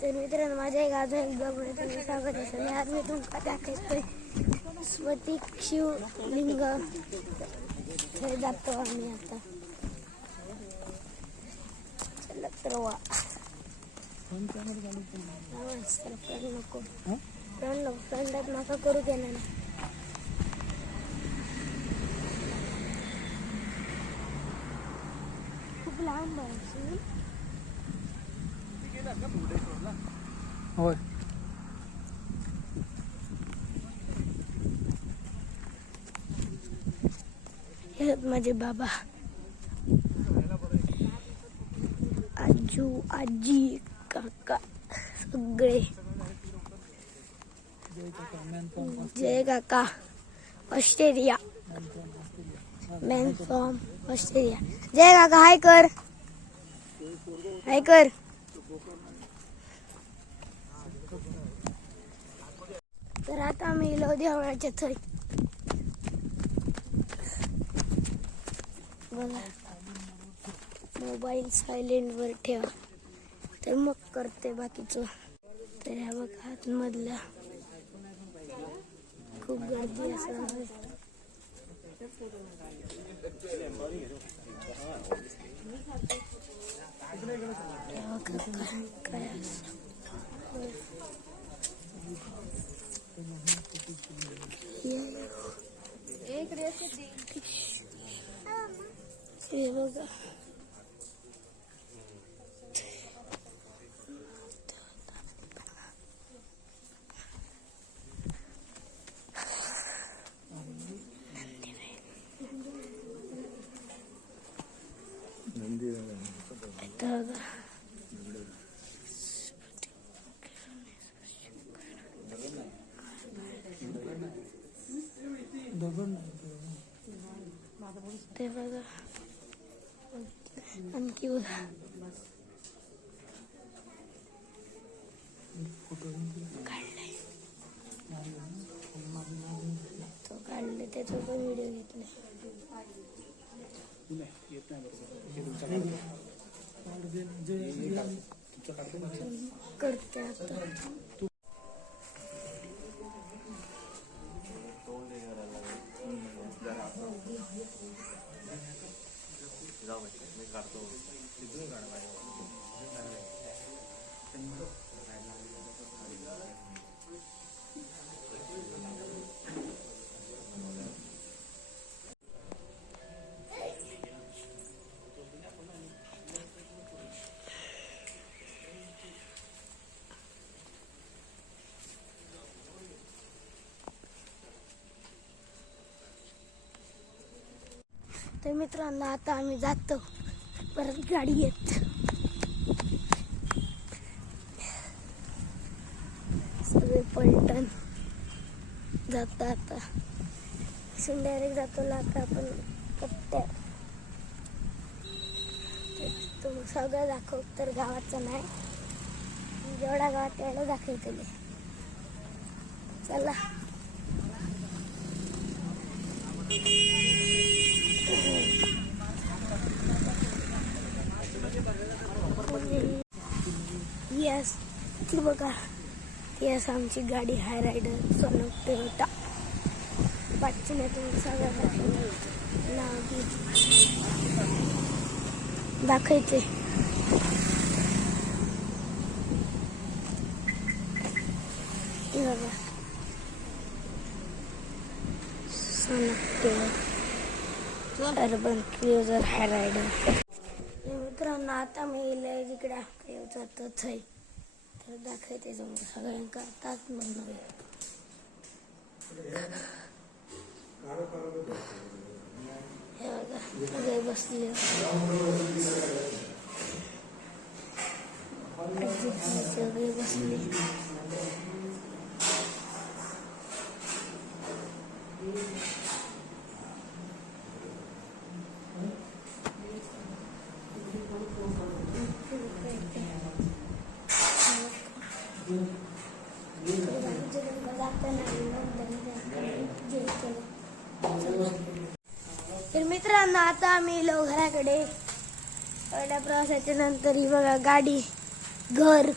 तर मित्रांनो, माझ्या एक अजून एक ब्लॉगमध्ये तुमचं स्वागत आहे. आणि आज मी तुमका दाखवतोय स्फटिक शिवलिंग. हे जातो आम्ही आता. चला तर वा नको फ्रेंडात नका करू देणार. खूप लांब आहे. होय हे माझे बाबा, आजू आजी काका सगळे. जय काका ऑस्ट्रेलिया, मॅन फ्रॉम ऑस्ट्रेलिया. जय काका हाय कर, हाय कर. तर आता आम्ही इलो देवळाच्या थंय. बघा, मोबाईल सायलेंट वर ठेवा तर मग करते बाकीचं. तर ह्या बघा आतमधल्या खूप गर्दी असणार. काय असं हे बघा. ते बघा आणखी बघा. काढलाय तो, काढले त्याचा पण व्हिडिओ घेतलाय. करते आता. तर मित्रांनो, आता आम्ही जातो. परत गाडी येत. सगळे पलटण जात. आता डायरेक्ट जातो आता आपण कट्ट्या. तुम्ही सगळं दाखव तर गावाचं नाही, जेवढा गावात तेवढं दाखवते. चला. यस, ती बघा. यस, आमची गाडी हाय रायडर सोनक टोयोटा. पाचशे तुम्ही सगळं दाखवायचे. बघा सोनक टोयोटा अर्बन क्रुझर हाय रायडर. मित्रांनो, आता मी जिकडे जातोच आहे तर दाखवते सगळ्यांका. आताच म्हणून हे बघा सगळे बसले. सगळे बसले. तर मित्रांनो, आता आम्ही इलो घराकडे. एवढ्या प्रवासाच्या नंतर ही बघा गाडी, घर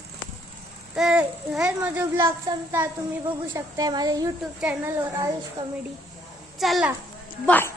तर हेच माझे ब्लॉग संपता. तुम्ही बघू शकताय माझ्या यूट्यूब चॅनलवर आयुष कॉमेडी. चला बाय.